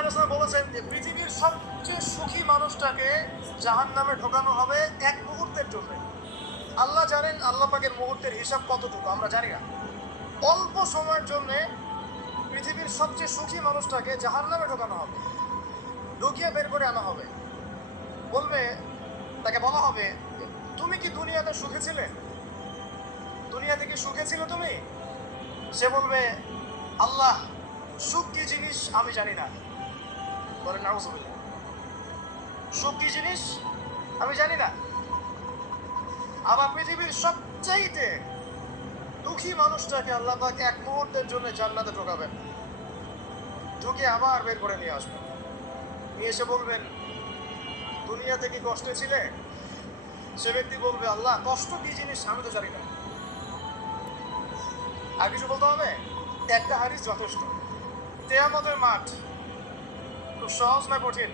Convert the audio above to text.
আলাইহিস বলেছেন যে পৃথিবীর সবচেয়ে সুখী মানুষটাকে জাহান্নামে ঢোকানো হবে এক মুহূর্তের জন্য। আল্লাহ জানেন আল্লাহ পাকের মুহূর্তের হিসাব কতটুকু আমরা জানি না। অল্প সময়ের জন্য পৃথিবীর সবচেয়ে সুখী মানুষটাকে জাহান্নামে ঢোকানো হবে, ঢুকিয়ে বের করে আনা হবে। বলবে, তাকে বলা হবে, তুমি কি দুনিয়াতে সুখে ছিলে? দুনিয়াতে কি সুখে ছিল তুমি? সে বলবে, আল্লাহ সুখ কি জিনিস আমি জানি না। বলেন নাউজুবিল্লাহ, সুখ কি জিনিস আমি জানি না। আবার পৃথিবীর সবচাইতে দুঃখী মানুষটাকে আল্লাহ পাক এক মুহূর্তের জন্য জান্নাতে ঢোকাবেন, ঢুকে আবার বের করে নিয়ে আসবেন। নিয়ে এসে বলবেন, দুনিয়াতে কি কষ্টে ছিলে? সে ব্যক্তি বলবে, আল্লাহ কষ্ট কি জিনিস আমি তো জানি না। আর কিছু বলতে হবে? একটা হাদিস যথেষ্ট। কিয়ামতের মাঠ খুব সহজ না কঠিন?